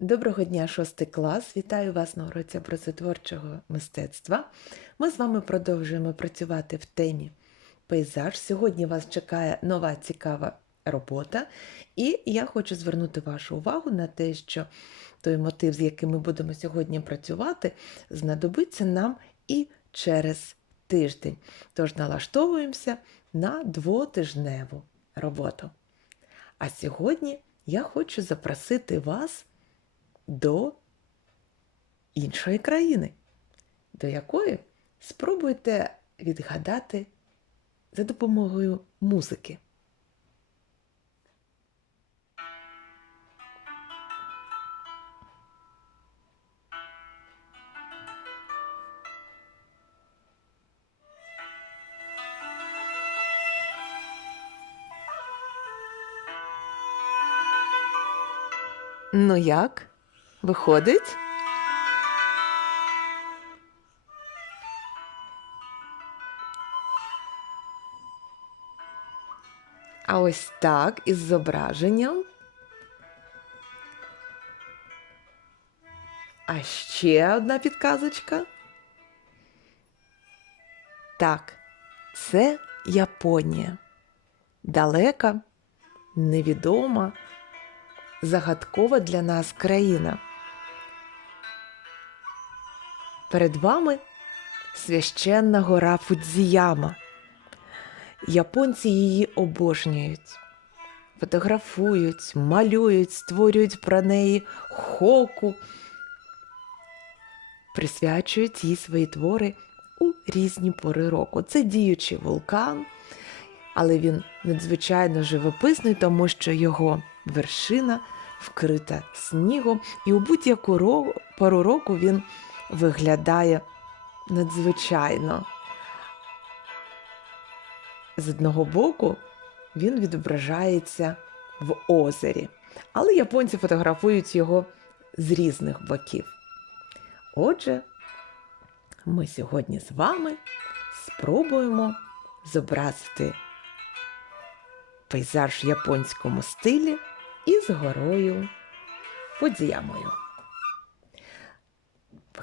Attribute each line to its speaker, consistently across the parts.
Speaker 1: Доброго дня, шостий клас! Вітаю вас на уроці образотворчого мистецтва. Ми з вами продовжуємо працювати в темі пейзаж. Сьогодні вас чекає нова цікава робота, і я хочу звернути вашу увагу на те, що той мотив, з яким ми будемо сьогодні працювати, знадобиться нам і через тиждень. Тож налаштовуємося на двотижневу роботу. А сьогодні я хочу запросити вас до іншої країни, до якої спробуйте відгадати за допомогою музики. Ну як? Виходить? А ось так із зображенням. А ще одна підказочка. Так, це Японія. Далека, невідома, загадкова для нас країна. Перед вами священна гора Фудзіяма. Японці її обожнюють, фотографують, малюють, створюють про неї хоку, присвячують їй свої твори у різні пори року. Це діючий вулкан, але він надзвичайно живописний, тому що його вершина вкрита снігом, і у будь-яку пору року він виглядає надзвичайно. З одного боку він відображається в озері, але японці фотографують його з різних боків. Отже, ми сьогодні з вами спробуємо зобразити пейзаж в японському стилі із горою Фудзіямою.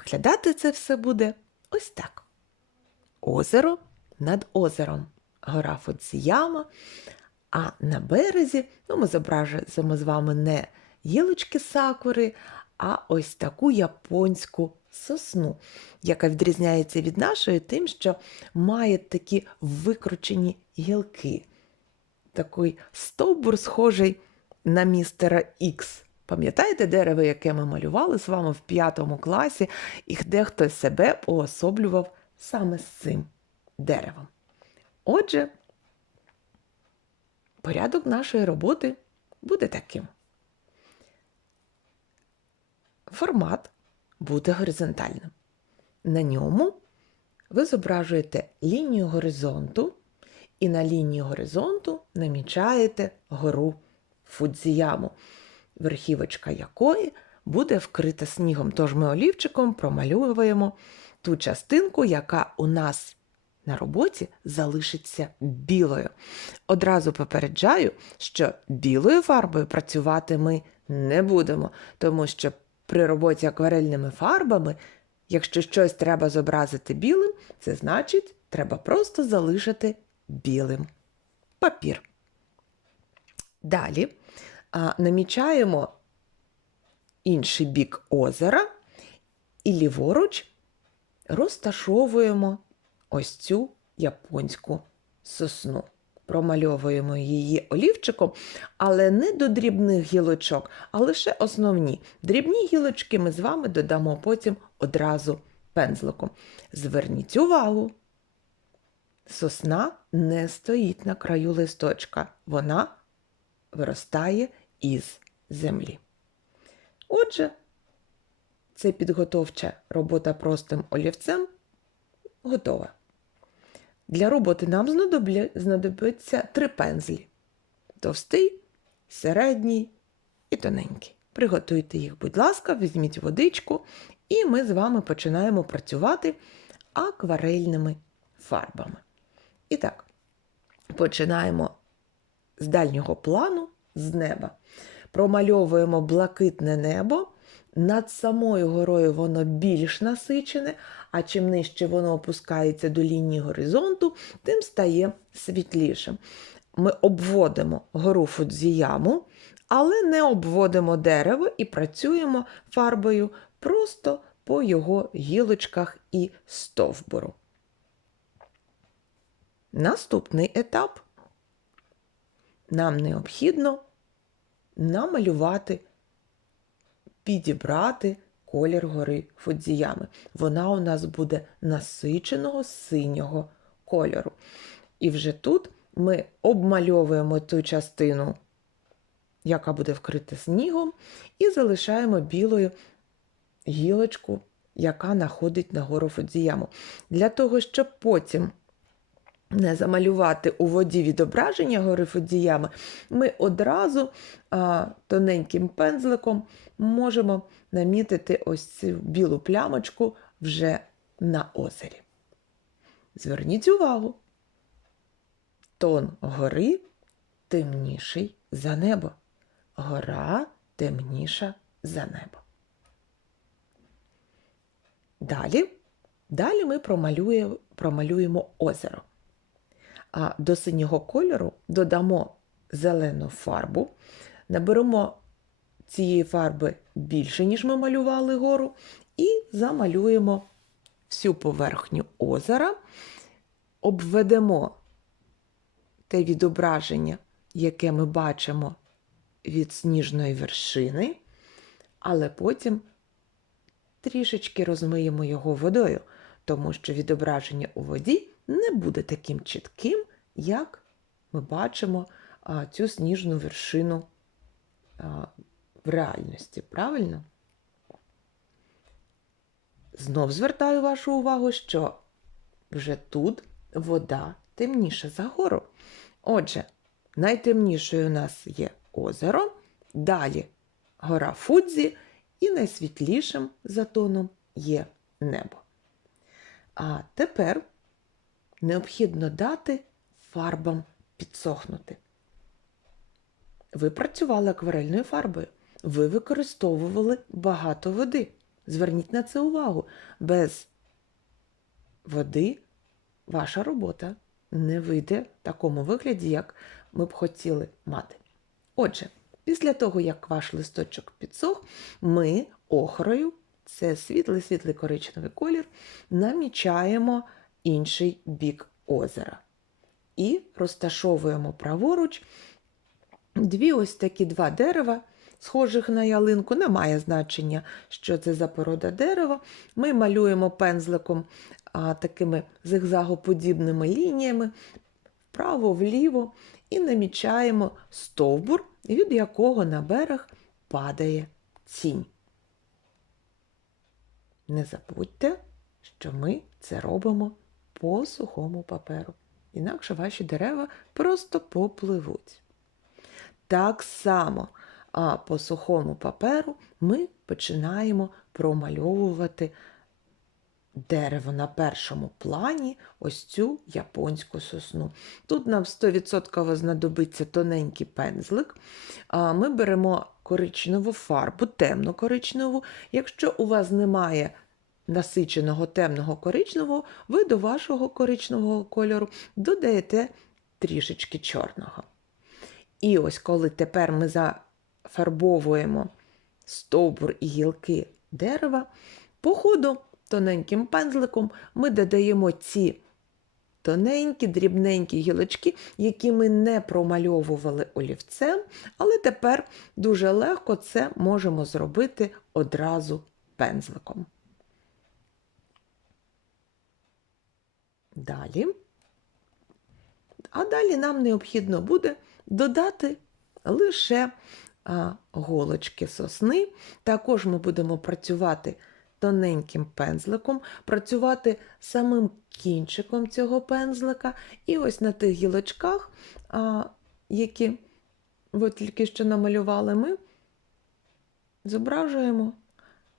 Speaker 1: Виглядати це все буде ось так: озеро над озером, гора Фудзіяма, а на березі ну, ми зображуємо з вами не гілочки сакури, а ось таку японську сосну, яка відрізняється від нашої тим, що має такі викручені гілки. Такий стовбур схожий на містера Ікс. Пам'ятаєте дерево, яке ми малювали з вами в п'ятому класі, і дехто себе поособлював саме з цим деревом. Отже, порядок нашої роботи буде таким. Формат буде горизонтальним. На ньому ви зображуєте лінію горизонту, і на лінії горизонту намічаєте гору Фудзіяму, верхівочка якої буде вкрита снігом. Тож ми олівчиком промальовуємо ту частинку, яка у нас на роботі залишиться білою. Одразу попереджаю, що білою фарбою працювати ми не будемо, тому що при роботі акварельними фарбами, якщо щось треба зобразити білим, це значить, треба просто залишити білим папір. Далі намічаємо інший бік озера і ліворуч розташовуємо ось цю японську сосну. Промальовуємо її олівчиком, але не до дрібних гілочок, а лише основні. Дрібні гілочки ми з вами додамо потім одразу пензликом. Зверніть увагу, сосна не стоїть на краю листочка, вона виростає із землі. Отже, це підготовча робота простим олівцем готова. Для роботи нам знадобиться три пензлі: товстий, середній і тоненький. Приготуйте їх, будь ласка, візьміть водичку, і ми з вами починаємо працювати акварельними фарбами. І так, починаємо з дальнього плану з неба. Промальовуємо блакитне небо над самою горою воно більш насичене, а чим нижче воно опускається до лінії горизонту, тим стає світлішим. Ми обводимо гору Фудзіяму, але не обводимо дерево і працюємо фарбою просто по його гілочках і стовбуру. Наступний етап нам необхідно намалювати, підібрати колір гори Фудзіями. Вона у нас буде насиченого синього кольору. І вже тут ми обмальовуємо ту частину, яка буде вкрита снігом, і залишаємо білою гілочку, яка находить на гору Фудзіяму. Для того, щоб потім не замалювати у воді відображення гори Фудзіями, ми одразу а, тоненьким пензликом можемо намітити ось цю білу плямочку вже на озері. Зверніть увагу, тон гори темніший за небо. Гора темніша за небо. Далі, далі ми промалюємо, промалюємо озеро. А до синього кольору додамо зелену фарбу, наберемо цієї фарби більше, ніж ми малювали гору, і замалюємо всю поверхню озера, обведемо те відображення, яке ми бачимо від сніжної вершини, але потім трішечки розмиємо його водою, тому що відображення у воді не буде таким чітким, як ми бачимо цю сніжну вершину в реальності. Правильно? Знов звертаю вашу увагу, що вже тут вода темніша за гору. Отже, найтемнішою у нас є озеро, далі гора Фудзі, і найсвітлішим за тоном є небо. А тепер необхідно дати фарбам підсохнути. Ви працювали акварельною фарбою, ви використовували багато води. Зверніть на це увагу. Без води ваша робота не вийде в такому вигляді, як ми б хотіли мати. Отже, після того, як ваш листочок підсох, ми охрою, це світлий світлий коричневий колір, намічаємо інший бік озера. І розташовуємо праворуч дві ось такі два дерева, схожих на ялинку, немає значення, що це за порода дерева. Ми малюємо пензликом а, такими зигзагоподібними лініями вправо, вліво і намічаємо стовбур, від якого на берег падає тінь. Не забудьте, що ми це робимо по сухому паперу. Інакше ваші дерева просто попливуть. Так само а по сухому паперу ми починаємо промальовувати дерево на першому плані, ось цю японську сосну. Тут нам 100% знадобиться тоненький пензлик. А Ми беремо коричневу фарбу, темно коричневу. Якщо у вас немає насиченого темного коричневого, ви до вашого коричневого кольору додаєте трішечки чорного. І ось коли тепер ми зафарбовуємо стовбур і гілки дерева, по ходу тоненьким пензликом ми додаємо ці тоненькі, дрібненькі гілочки, які ми не промальовували олівцем, але тепер дуже легко це можемо зробити одразу пензликом. Далі. А далі нам необхідно буде додати лише а, голочки сосни. Також ми будемо працювати тоненьким пензликом, працювати самим кінчиком цього пензлика. І ось на тих гілочках, а, які ви тільки що намалювали, ми зображуємо,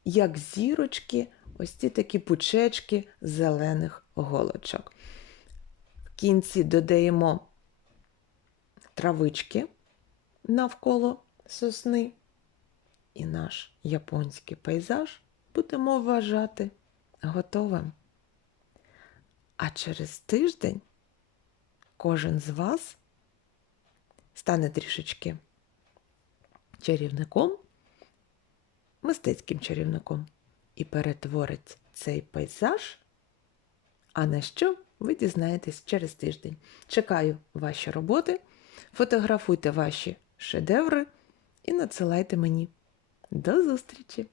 Speaker 1: як зірочки, ось ці такі пучечки зелених голочок. В кінці додаємо травички навколо сосни. І наш японський пейзаж будемо вважати готовим. А через тиждень кожен з вас стане трішечки чарівником, мистецьким чарівником і перетворить цей пейзаж. А на що ви дізнаєтесь через тиждень. Чекаю ваші роботи, фотографуйте ваші шедеври і надсилайте мені. До зустрічі!